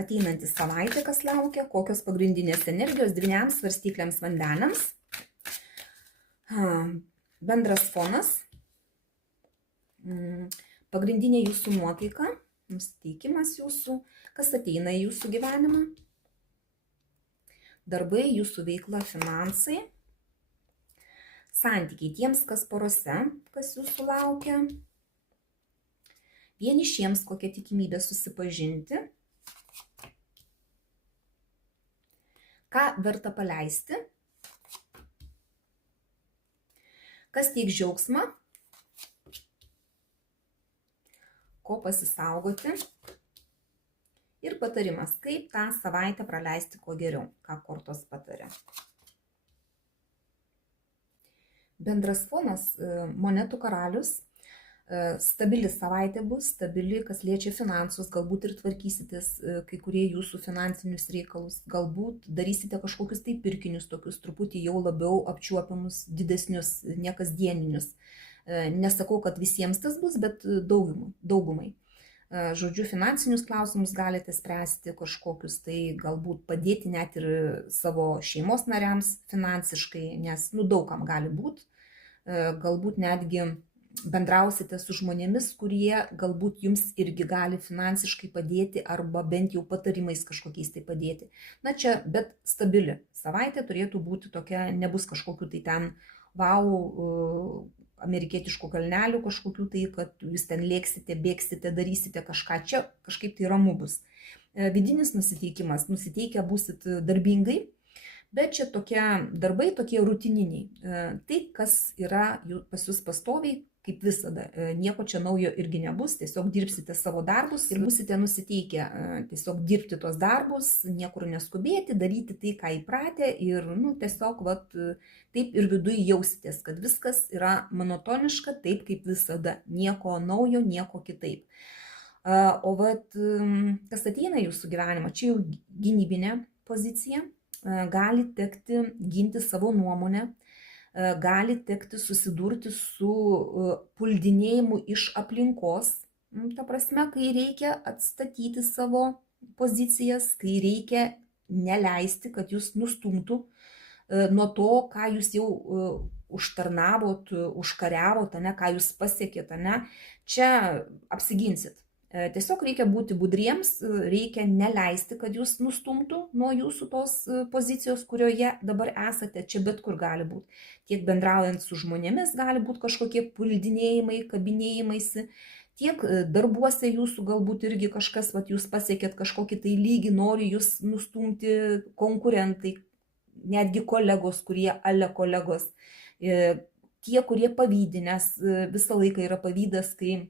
ateinantį savaitę, kas laukia, kokios pagrindinės energijos dvyniams, svarstykliams, vandeniams. Bendras fonas, pagrindinė jūsų nuotaika, nusiteikimas jūsų, kas ateina į jūsų gyvenimą, darbai, jūsų veikla, finansai, santykiai tiems, kas porose, kas jūsų laukia, vienišiems kokia tikimybė susipažinti, ką verta paleisti, kas teiks džiaugsmą, ko pasisaugoti ir patarimas, kaip tą savaitę praleisti kuo geriau, ką kortos pataria. Bendras fonas, monetų karalius, stabili savaitė bus, stabili, kas liečia finansus, galbūt ir tvarkysitės kai kurie jūsų finansinius reikalus, galbūt darysite kažkokius tai pirkinius, tokius truputį jau labiau apčiuopiamus, didesnius, nekasdieninius. Nesakau, kad visiems tas bus, bet daugumai. Žodžiu, finansinius klausimus galite spręsti kažkokius, tai galbūt padėti net ir savo šeimos nariams finansiškai, nes daugam gali būti, galbūt netgi bendrausite su žmonėmis, kurie galbūt jums irgi gali finansiškai padėti arba bent jau patarimais kažkokiais tai padėti. Na čia, bet stabili savaitė turėtų būti tokia, nebus kažkokių tai ten amerikietiškų kalnelių kažkokių tai, kad jūs ten lėksite, bėgsite, darysite kažką, čia kažkaip tai ramu bus. Vidinis nusiteikimas, nusiteikę būsit darbingai, bet čia tokie darbai, tokie rutininiai. Tai, kas yra pas jūs pastoviai, kaip visada, nieko čia naujo irgi nebus, tiesiog dirbsite savo darbus ir būsite nusiteikę tiesiog dirbti tos darbus, niekur neskubėti, daryti tai, ką įpratę ir tiesiog taip ir viduj jausitės, kad viskas yra monotoniška, taip kaip visada, nieko naujo, nieko kitaip. O kas ateina į jūsų gyvenimą, čia jau gynybinė pozicija, gali tekti ginti savo nuomonę, gali tekti susidurti su puldinėjimu iš aplinkos, ta prasme, kai reikia atstatyti savo pozicijas, kai reikia neleisti, kad jūs nustumtų nuo to, ką jūs jau užtarnavot, užkariavot, ką jūs pasiekėt, čia apsiginsit. Tiesiog reikia būti budriems, reikia neleisti, kad jūs nustumtų nuo jūsų tos pozicijos, kurioje dabar esate, čia bet kur gali būti. Tiek bendraujant su žmonėmis gali būti kažkokie puldinėjimai, kabinėjimaisi, tiek darbuose jūsų galbūt irgi kažkas, jūs pasiekėt kažkokį tai lygį, nori jūs nustumti konkurentai, netgi kolegos, kurie ale kolegos, tie, kurie pavydi, nes visą laiką yra pavydas, kai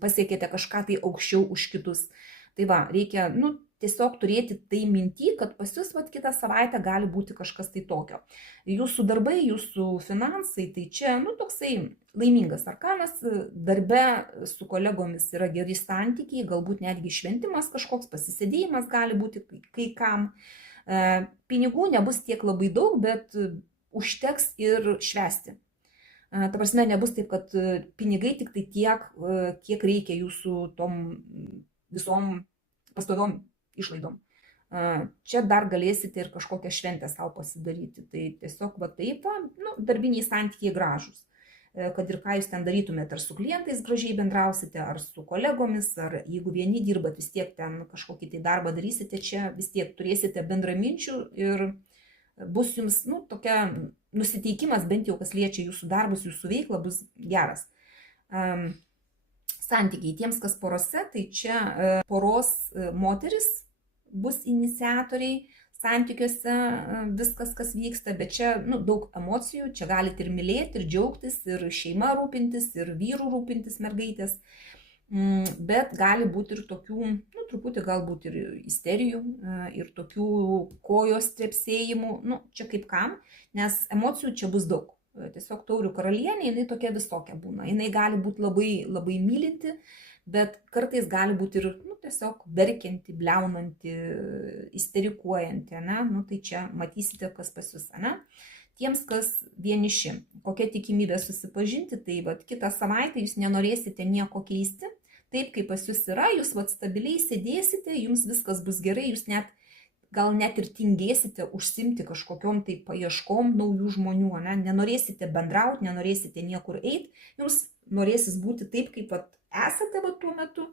pasiekėte kažką tai aukščiau už kitus. Tai reikia tiesiog turėti tai minty, kad pas jūs kitą savaitę gali būti kažkas tai tokio. Jūsų darbai, jūsų finansai, tai čia toksai laimingas arkanas, darbe su kolegomis yra geri santykiai, galbūt netgi šventimas kažkoks, pasisėdėjimas gali būti kai kam. Pinigų nebus tiek labai daug, bet užteks ir švęsti. Ta prasme, nebus taip, kad pinigai tik tai tiek, kiek reikia jūsų tom visom pastoviom išlaidom. Čia dar galėsite ir kažkokią šventę savo pasidaryti. Tai tiesiog taip, darbiniai santykiai gražus. Kad ir ką jūs ten darytumėte, ar su klientais gražiai bendrausite, ar su kolegomis, ar jeigu vieni dirbat, vis tiek ten kažkokį tai darbą darysite, čia vis tiek turėsite bendraminčių ir bus jums tokia nusiteikimas, bent jau kas liečia jūsų darbus, jūsų veiklą, bus geras. Santykiai tiems, kas porose, tai čia poros moteris bus iniciatoriai santykiuose, viskas, kas vyksta, bet čia daug emocijų, čia galite ir mylėti, ir džiaugtis, ir šeima rūpintis, ir vyrų rūpintis, mergaitės. Bet gali būti ir tokių, truputį galbūt ir isterijų, ir tokių kojos trepsėjimų, čia kaip kam, nes emocijų čia bus daug. Tiesiog taurių karalienė, jinai tokia visokia būna, jinai gali būti labai, labai mylinti, bet kartais gali būti ir tiesiog verkianti, bliaunanti, isterikuojanti, tai čia matysite, kas pas jūs, Tiems, kas vieniši, kokia tikimybė susipažinti, tai kitą savaitę jūs nenorėsite nieko keisti, taip, kaip pas jūs yra, jūs vat stabiliai sėdėsite, jums viskas bus gerai, jūs gal net ir tingėsite užsimti kažkokiom tai paieškom naujų žmonių, ne? Nenorėsite bendrauti, nenorėsite niekur eiti, jums norėsis būti taip, kaip vat esate vat tuo metu,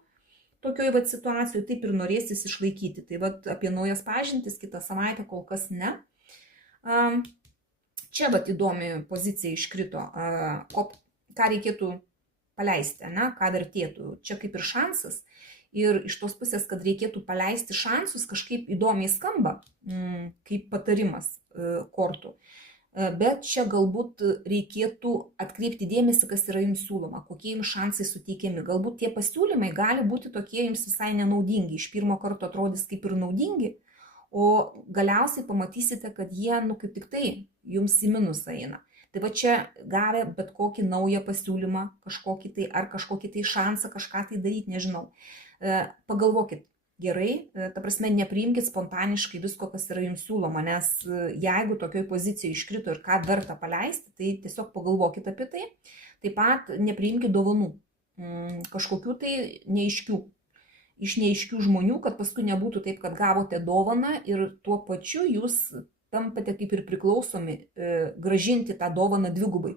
tokioj vat situacijoje, taip ir norėsis išlaikyti. Tai vat apie naujas pažintis kitą savaitę kol kas ne. Čia vat įdomi pozicija iškrito, ką reikėtų paleisti, ne? Ką vertėtų. Čia kaip ir šansas. Ir iš tos pusės, kad reikėtų paleisti šansus, kažkaip įdomiai skamba, kaip patarimas kortų. Bet čia galbūt reikėtų atkreipti dėmesį, kas yra jums siūloma, kokie jums šansai suteikiami. Galbūt tie pasiūlymai gali būti tokie jums visai nenaudingi. Iš pirmo karto atrodys kaip ir naudingi, o galiausiai pamatysite, kad jie, kaip tik tai, jums į minusą eina. Tai va čia gavę bet kokį naują pasiūlymą, kažkokį tai šansą kažką tai daryti, nežinau. Pagalvokit gerai, ta prasme, nepriimkit spontaniškai visko, kas yra jums siūloma, nes jeigu tokioj pozicijoje iškrito ir ką verta paleisti, tai tiesiog pagalvokit apie tai. Taip pat nepriimkit dovanų, kažkokių tai iš neaiškių žmonių, kad paskui nebūtų taip, kad gavote dovaną ir tuo pačiu jūs tampate kaip ir priklausomi grąžinti tą dovaną dvigubai,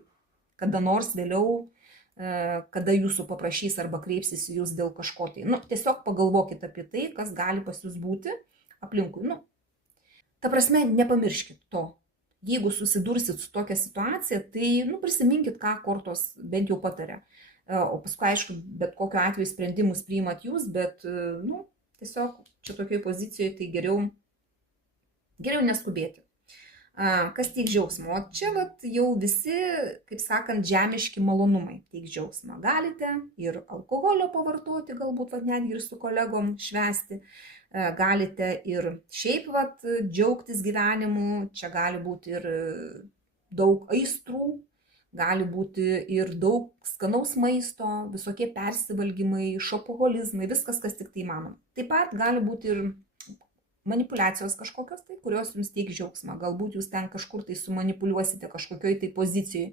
kada nors vėliau, kada jūsų paprašys arba kreipsis jūs dėl kažko tai. Tiesiog pagalvokit apie tai, kas gali pas jūs būti aplinkui. Ta prasme, nepamirškit to. Jeigu susidursit su tokia situacija, tai prisiminkit, ką kortos bent jau pataria. O paskui, aišku, bet kokiu atveju sprendimus priimat jūs, bet tiesiog čia tokioj pozicijoje tai geriau neskubėti. Kas teiks džiaugsmo? O čia jau visi, kaip sakant, žemiški malonumai teiks džiaugsmą. Galite ir alkoholio pavartoti, galbūt netgi ir su kolegom švęsti. Galite ir šiaip džiaugtis gyvenimu. Čia gali būti ir daug aistrų, gali būti ir daug skanaus maisto, visokie persivalgymai, šopoholizmai, viskas, kas tik tai įmanoma. Taip pat gali būti ir manipuliacijos kažkokios tai, kurios jums teiks džiaugsmą. Galbūt jūs ten kažkur tai sumanipuliuosite kažkokioj tai pozicijoje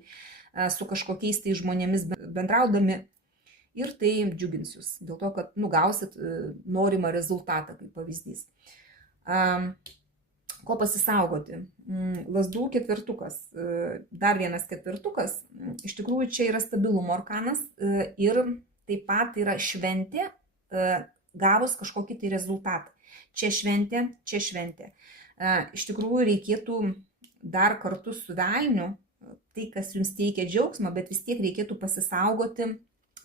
su kažkokiais tai žmonėmis bendraudami ir tai džiugins jūs. Dėl to, kad gausit norimą rezultatą, kaip pavyzdys. Ko pasisaugoti? Lazdų ketvirtukas. Dar vienas ketvirtukas. Iš tikrųjų, čia yra stabilumo arkanas ir taip pat yra šventė gavus kažkokį tai rezultatą. Čia šventė, čia šventė. Iš tikrųjų reikėtų dar kartu su velniu, tai kas jums teikia džiaugsmą, bet vis tiek reikėtų pasisaugoti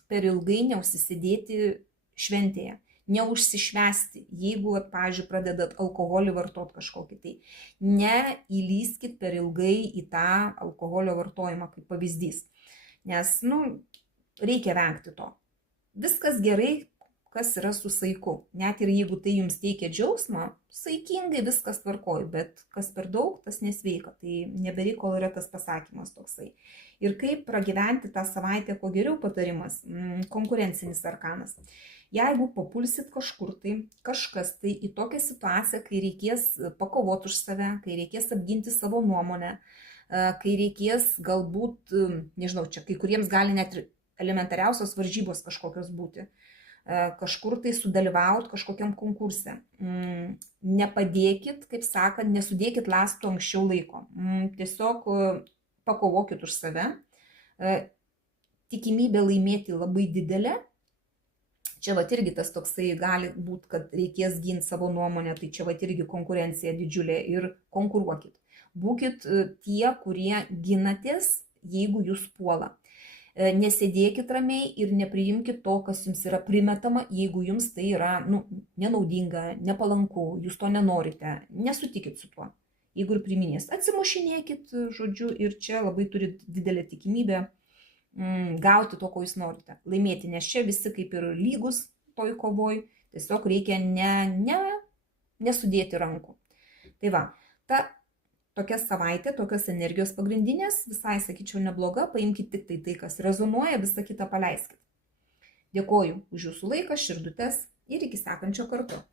per ilgai, neužsisidėti šventėje, neužsišvęsti. Jeigu, pavyzdžiui, pradedat alkoholį vartoti kažkokį, tai neįlyskit per ilgai į tą alkoholio vartojimą kaip pavyzdys. Nes, reikia vengti to. Viskas gerai, kas yra su saiku. Net ir jeigu tai jums teikia džiaugsmą, saikingai viskas tvarkoja, bet kas per daug, tas nesveika. Tai nebereikalo yra tas pasakymas toksai. Ir kaip pragyventi tą savaitę, kuo geriau patarimas, konkurencinis arkanas. Jeigu papulsit kažkur tai, kažkas tai į tokią situaciją, kai reikės pakovoti už save, kai reikės apginti savo nuomonę, kai reikės galbūt, nežinau, čia kai kuriems gali net ir elementariausios varžybos kažkokios būti, kažkur tai sudalyvauti kažkokiam konkurse. Nepadėkit, kaip sakant, nesudėkit lastų anksčiau laiko. Tiesiog pakovokit už save. Tikimybė laimėti labai didelė. Čia irgi tas toksai gali būti, kad reikės ginti savo nuomonę, tai čia irgi konkurencija didžiulė ir konkuruokit. Būkit tie, kurie ginatės, jeigu jūs puola. Nesėdėkit ramiai ir nepriimkit to, kas jums yra primetama, jeigu jums tai yra nenaudinga, nepalanku, jūs to nenorite, nesutikit su tuo. Jeigu ir priminės, atsimušinėkit, žodžiu, ir čia labai turit didelę tikimybę gauti to, ko jūs norite, laimėti, nes čia visi kaip ir lygus toj kovoj, tiesiog reikia nesudėti rankų. Tai va, tokia savaitė, tokios energijos pagrindinės, visai, sakyčiau, nebloga, paimkite tik tai, kas rezonuoja, visą kitą paleiskite. Dėkoju už jūsų laiką, širdutes ir iki sekančio karto.